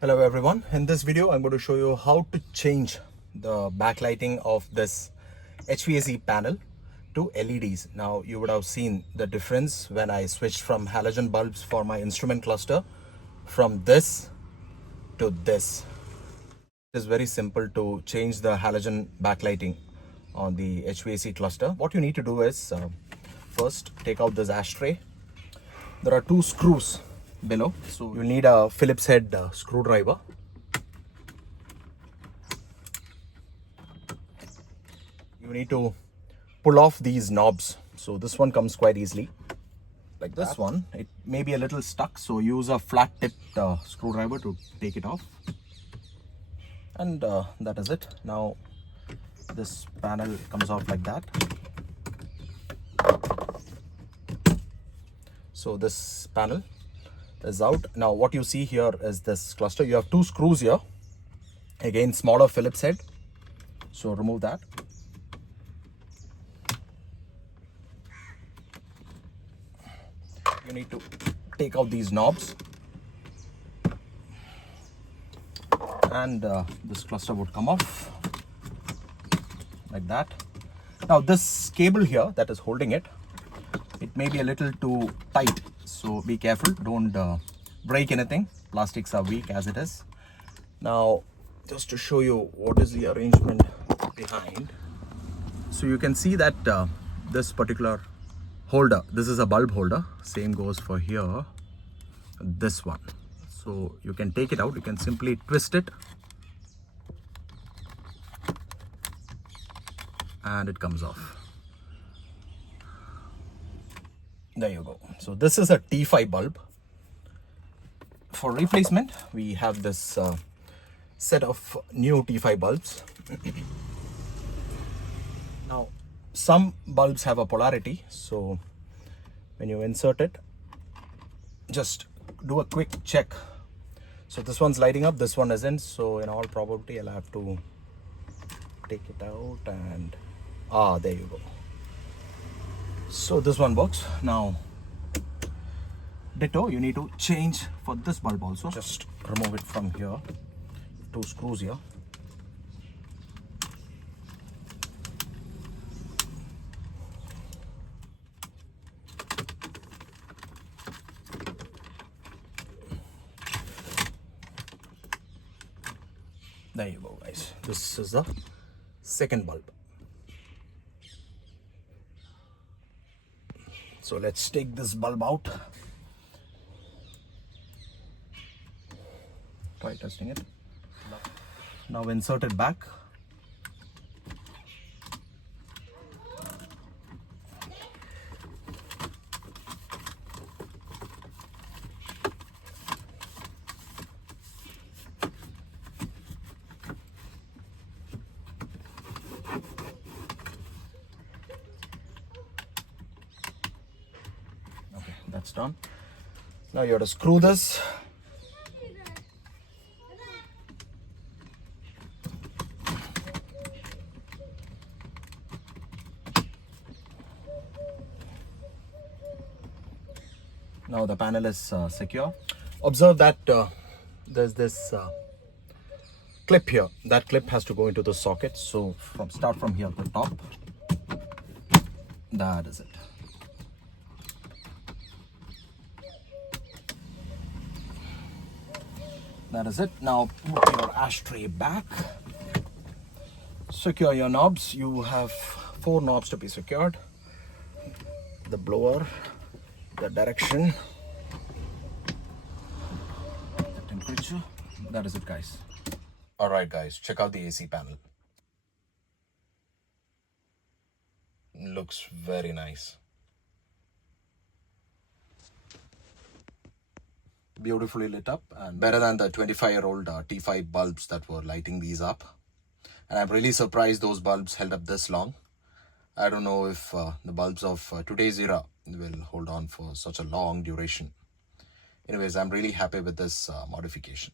Hello everyone, in this video I'm going to show you how to change the backlighting of this HVAC panel to LEDs. Now you would have seen the difference when I switched from halogen bulbs for my instrument cluster from this to this. It is very simple to change the halogen backlighting on the HVAC cluster. What you need to do is first take out this ashtray. There are two screws below, so you'll need a Phillips head screwdriver. You need to pull off these knobs. So this one comes quite easily, like this one. It may be a little stuck, so use a flat tipped screwdriver to take it off. And that is it. Now this panel comes off like that. So this panel is out. Now what you see here is this cluster. You have two screws here, again smaller Phillips head, so remove that. You need to take out these knobs, and this cluster would come off like that. Now this cable here that is holding it, it may be a little too tight, so be careful, don't break anything. Plastics are weak as it is. Now just to show you what is the arrangement behind, so you can see that this particular holder, this is a bulb holder, same goes for here, this one. So you can take it out, you can simply twist it and it comes off. There you go. So this is a T5 bulb. For replacement, we have this set of new T5 bulbs. Now, some bulbs have a polarity, so when you insert it, just do a quick check. So this one's lighting up, this one isn't, so in all probability I'll have to take it out and there you go. So this one works. Now ditto, you need to change for this bulb also. Just remove it from here, two screws here. There you go guys, this is the second bulb. So let's take this bulb out. Try testing it. Now insert it back. Okay, that's done. Now you have to screw this. Now the panel is secure. Observe that there's this clip here. That clip has to go into the socket. So start from here at the top. That is it. That is it. Now put your ashtray back. Secure your knobs. You have 4 knobs to be secured. The blower, the direction, the temperature. That is it guys. Alright guys, check out the AC panel. Looks very nice. Beautifully lit up and better than the 25-year-old T5 bulbs that were lighting these up. And I'm really surprised those bulbs held up this long. I don't know if the bulbs of today's era will hold on for such a long duration. Anyways, I'm really happy with this modification.